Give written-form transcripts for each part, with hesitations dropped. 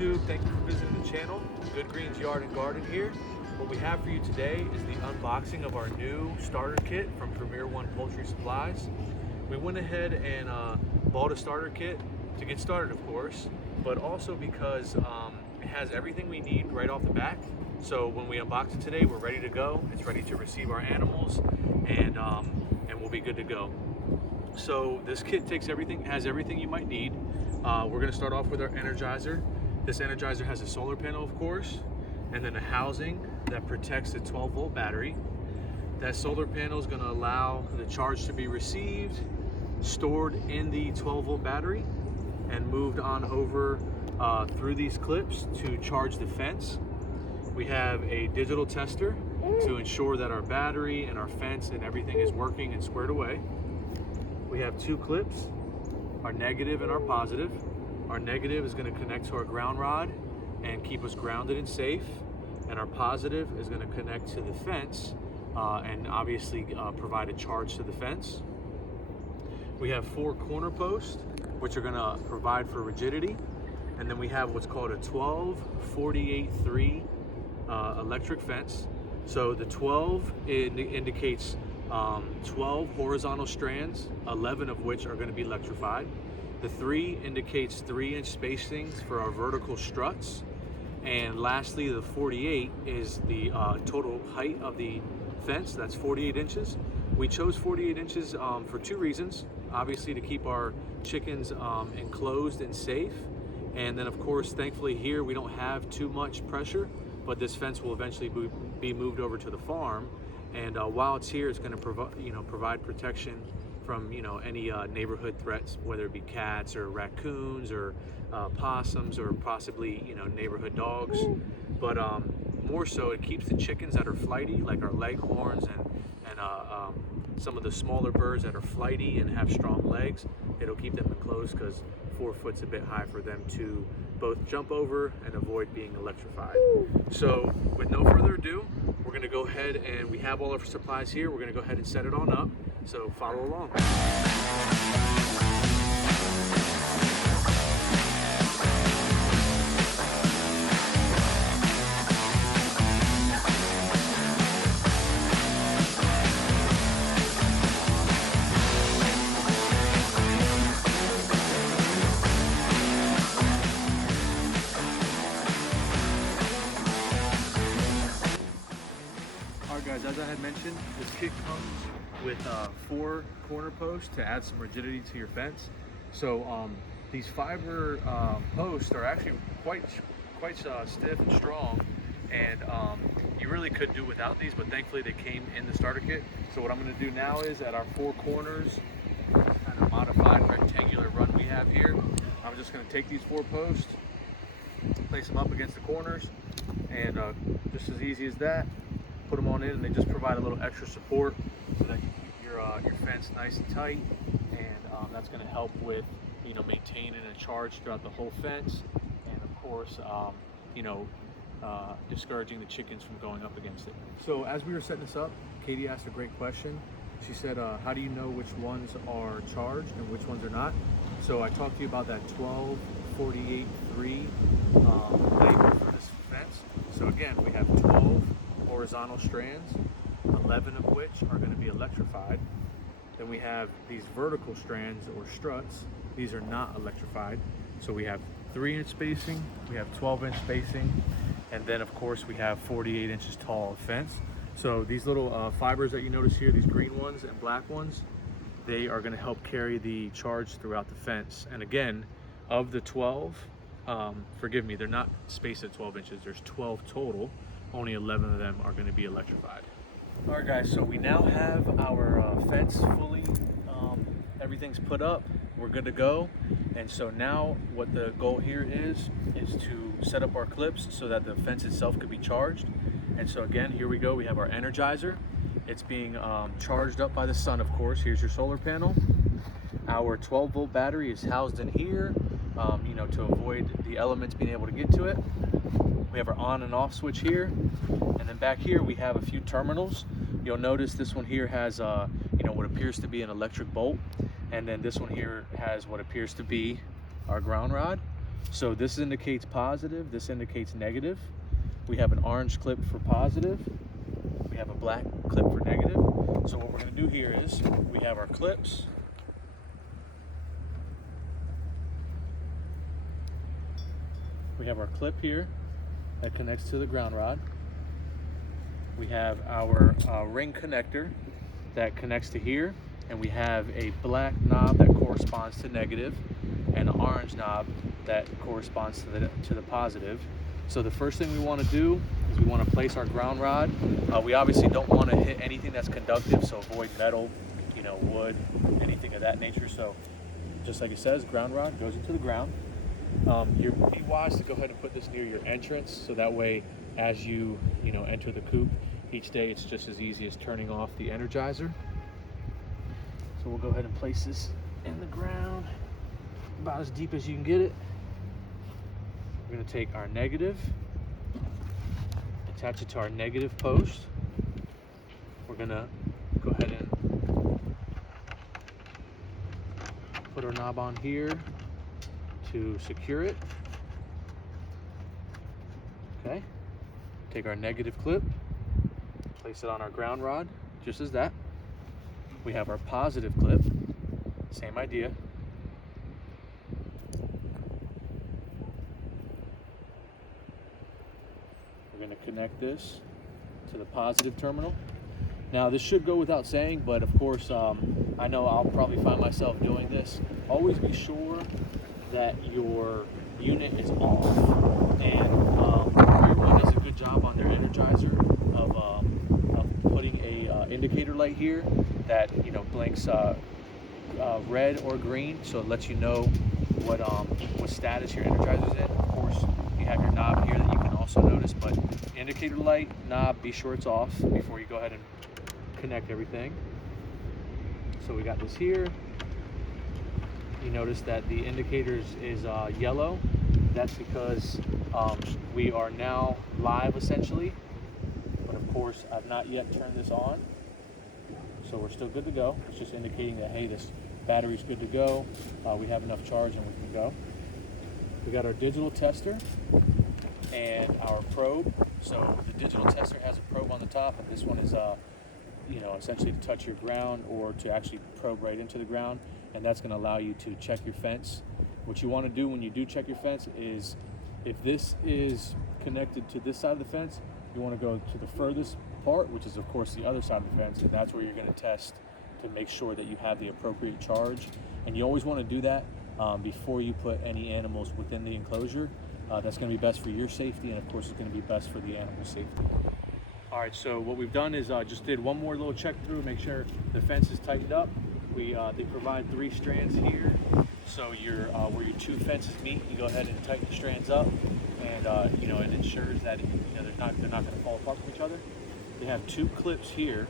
YouTube, thank you for visiting the channel. Good Greens Yard and Garden here. What we have for you today is the unboxing of our new starter kit from Premier One Poultry Supplies. We went ahead and bought a starter kit to get started, of course, but also because it has everything we need right off the bat. So when we unbox it today, we're ready to go. It's ready to receive our animals, and we'll be good to go. So this kit has everything you might need. We're going to start off with our Energizer. This Energizer has a solar panel, of course, and then a housing that protects the 12-volt battery. That solar panel is going to allow the charge to be received, stored in the 12-volt battery, and moved on over through these clips to charge the fence. We have a digital tester to ensure that our battery and our fence and everything is working and squared away. We have two clips, our negative and our positive. Our negative is going to connect to our ground rod and keep us grounded and safe. And our positive is going to connect to the fence and obviously provide a charge to the fence. We have 4 corner posts, which are going to provide for rigidity. And then we have what's called a 12-48-3 electric fence. So the 12 indicates 12 horizontal strands, 11 of which are going to be electrified. The 3 indicates 3-inch spacings for our vertical struts. And lastly, the 48 is the total height of the fence. That's 48 inches. We chose 48 inches for 2 reasons. Obviously, to keep our chickens enclosed and safe. And then, of course, thankfully here we don't have too much pressure, but this fence will eventually be moved over to the farm. And while it's here, it's going to provide protection from any neighborhood threats, whether it be cats or raccoons or possums or possibly neighborhood dogs. But more so, it keeps the chickens that are flighty, like our leghorns and some of the smaller birds that are flighty and have strong legs. It'll keep them enclosed because 4 foot's a bit high for them to both jump over and avoid being electrified. So with no further ado, we're going to go ahead, and we have all of our supplies here. We're going to go ahead and set it on up. So follow along. Guys, as I had mentioned, this kit comes with 4 corner posts to add some rigidity to your fence. So these fiber posts are actually quite stiff and strong, and you really could do without these, but thankfully they came in the starter kit. So what I'm going to do now is, at our 4 corners, kind of modified rectangular run we have here, I'm just going to take these 4 posts, place them up against the corners, and just as easy as that, put them on in, and they just provide a little extra support so that you keep your fence nice and tight, and that's going to help with maintaining a charge throughout the whole fence, and of course discouraging the chickens from going up against it. So as we were setting this up, Katie asked a great question. She said, how do you know which ones are charged and which ones are not? So I talked to you about that 12-48-3 label for this fence. So again, we have 12 horizontal strands, 11 of which are going to be electrified. Then we have these vertical strands or struts. These are not electrified. So we have 3-inch spacing, we have 12-inch spacing, and then of course we have 48 inches tall fence. So these little fibers that you notice here, these green ones and black ones, they are going to help carry the charge throughout the fence. And again, of the 12, forgive me, they're not spaced at 12 inches. There's 12 total. Only 11 of them are going to be electrified. All right, guys, so we now have our fence fully, everything's put up. We're good to go. And so now what the goal here is to set up our clips so that the fence itself could be charged. And so again, here we go. We have our Energizer. It's being charged up by the sun, of course. Here's your solar panel. Our 12-volt battery is housed in here, to avoid the elements being able to get to it. We have our on and off switch here, and then back here we have a few terminals. You'll notice this one here has what appears to be an electric bolt, and then this one here has what appears to be our ground rod. So this indicates positive, this indicates negative. We have an orange clip for positive. We have a black clip for negative. So what we're gonna do here is we have our clips. We have our clip here that connects to the ground rod. We have our ring connector that connects to here, and we have a black knob that corresponds to negative and an orange knob that corresponds to the positive. So the first thing we want to do is we want to place our ground rod. We obviously don't want to hit anything that's conductive, so avoid metal, wood, anything of that nature. So just like it says, ground rod goes into the ground. You're be wise to go ahead and put this near your entrance, so that way as you enter the coop each day, it's just as easy as turning off the energizer. So we'll go ahead and place this in the ground about as deep as you can get it. We're going to take our negative, attach it to our negative post. We're going to go ahead and put our knob on here to secure it. Okay, take our negative clip, place it on our ground rod, just as that. We have our positive clip, same idea. We're going to connect this to the positive terminal. Now this should go without saying, but of course I know I'll probably find myself doing this. Always be sure that your unit is off, and everyone does a good job on their energizer of putting a indicator light here that blinks red or green, so it lets you know what status your energizer is in. Of course, you have your knob here that you can also notice, but indicator light knob, be sure it's off before you go ahead and connect everything. So we got this here. You notice that the indicator is yellow. That's because we are now live essentially, but of course I've not yet turned this on, so we're still good to go. It's just indicating that, hey, this battery's good to go, we have enough charge and we can go. We got our digital tester and our probe. So the digital tester has a probe on the top, and this one is essentially to touch your ground or to actually probe right into the ground, and that's going to allow you to check your fence. What you want to do when you do check your fence is, if this is connected to this side of the fence, you want to go to the furthest part, which is of course the other side of the fence, and that's where you're going to test to make sure that you have the appropriate charge. And you always want to do that before you put any animals within the enclosure. That's going to be best for your safety, and of course it's going to be best for the animal safety. All right, so what we've done is just did one more little check through, make sure the fence is tightened up. They provide 3 strands here, so where your 2 fences meet, you go ahead and tighten the strands up, and it ensures that they're not going to fall apart from each other. They have 2 clips here.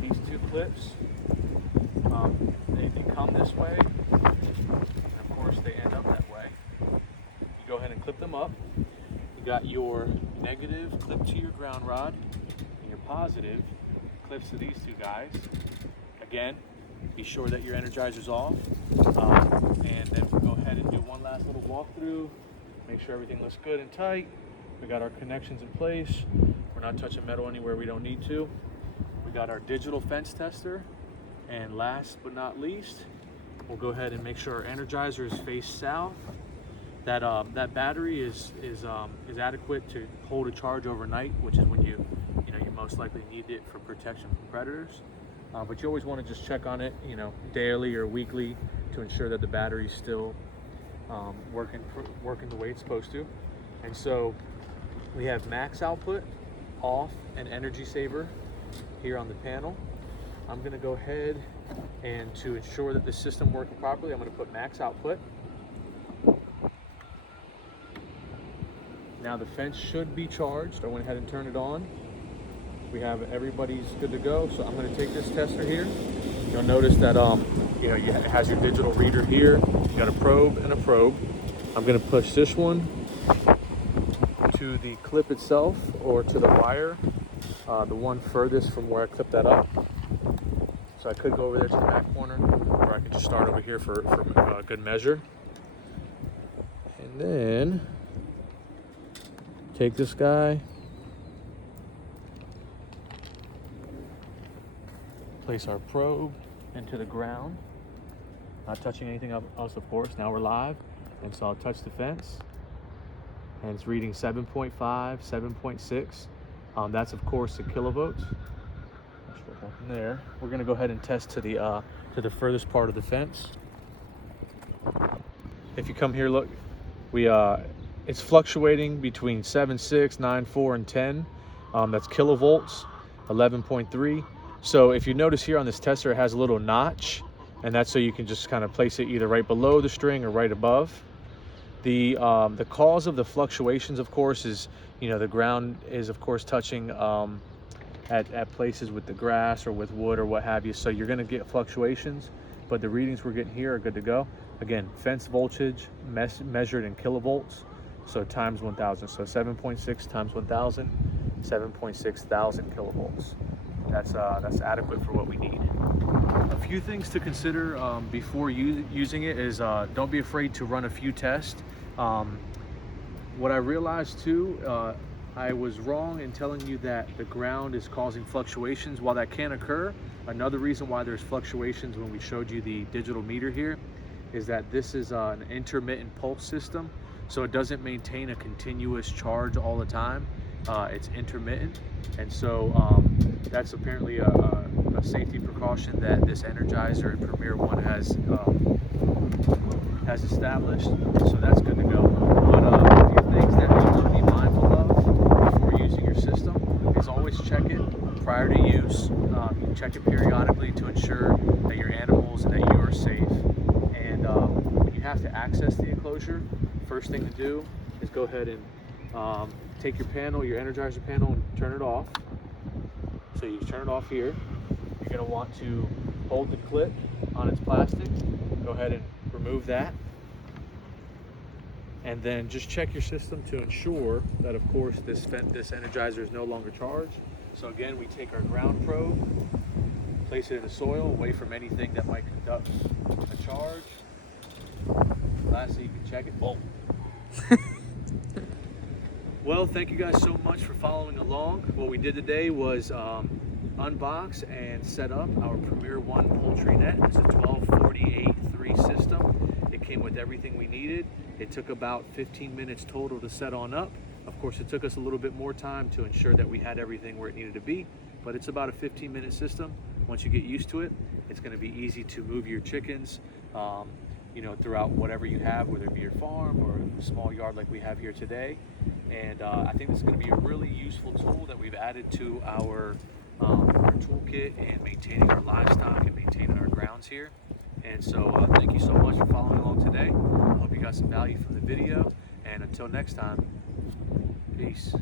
These 2 clips, they come this way, and of course they end up that way. You go ahead and clip them up. You got your negative clip to your ground rod, and your positive clips to these 2 guys. Again, be sure that your energizer's off, and then we'll go ahead and do one last little walkthrough, make sure everything looks good and tight. We got our connections in place. We're not touching metal anywhere we don't need to. We got our digital fence tester, and last but not least, we'll go ahead and make sure our energizer is faced south. That battery is adequate to hold a charge overnight, which is when you most likely need it for protection from predators. But you always want to just check on it, daily or weekly, to ensure that the battery's still working the way it's supposed to. And so we have max output, off, and energy saver here on the panel. I'm going to go ahead and, to ensure that the system working properly, I'm going to put max output. Now the fence should be charged. I went ahead and turned it on. We have everybody's good to go. So I'm going to take this tester here. You'll notice that it has your digital reader here. You got a probe and a probe. I'm going to push this one to the clip itself, or to the wire, the one furthest from where I clipped that up. So I could go over there to the back corner, or I could just start over here for good measure. Then take this guy, place our probe into the ground, not touching anything else, of course. Now we're live, and so I'll touch the fence, and it's reading 7.5, 7.6. That's of course the kilovolts. From there, we're going to go ahead and test to the furthest part of the fence. If you come here, look, it's fluctuating between 7.6, 9.4, and 10. That's kilovolts, 11.3. So if you notice here on this tester, it has a little notch, and that's so you can just kind of place it either right below the string or right above. The cause of the fluctuations, of course, is, the ground is of course touching at places with the grass or with wood or what have you. So you're going to get fluctuations, but the readings we're getting here are good to go. Again, fence voltage measured in kilovolts, so times 1,000. So 7.6 times 1,000, 7.6 thousand kilovolts. That's adequate for what we need. A few things to consider before using it is don't be afraid to run a few tests. What I realized too, I was wrong in telling you that the ground is causing fluctuations. While that can occur, another reason why there's fluctuations when we showed you the digital meter here is that this is an intermittent pulse system. So it doesn't maintain a continuous charge all the time. It's intermittent. And so that's apparently a safety precaution that this Energizer in Premier One has established. So that's good to go. But a few things that you want to be mindful of before using your system is always check it prior to use. You check it periodically to ensure that your animals and that you are safe. And when you have to access the enclosure, first thing to do is go ahead and take your panel, your Energizer panel, and turn it off. So you turn it off here. You're going to want to hold the clip on its plastic. Go ahead and remove that. And then just check your system to ensure that, of course, this Energizer is no longer charged. So again, we take our ground probe, place it in the soil away from anything that might conduct a charge. Lastly, you can check it. Oh. Well, thank you guys so much for following along. What we did today was unbox and set up our Premier One poultry net. It's a 1248-3 system. It came with everything we needed. It took about 15 minutes total to set on up. Of course, it took us a little bit more time to ensure that we had everything where it needed to be, but it's about a 15-minute system. Once you get used to it, it's going to be easy to move your chickens throughout whatever you have, whether it be your farm or a small yard like we have here today. And I think this is going to be a really useful tool that we've added to our toolkit and maintaining our livestock and maintaining our grounds here. And so thank you so much for following along today. I hope you got some value from the video, and until next time, peace.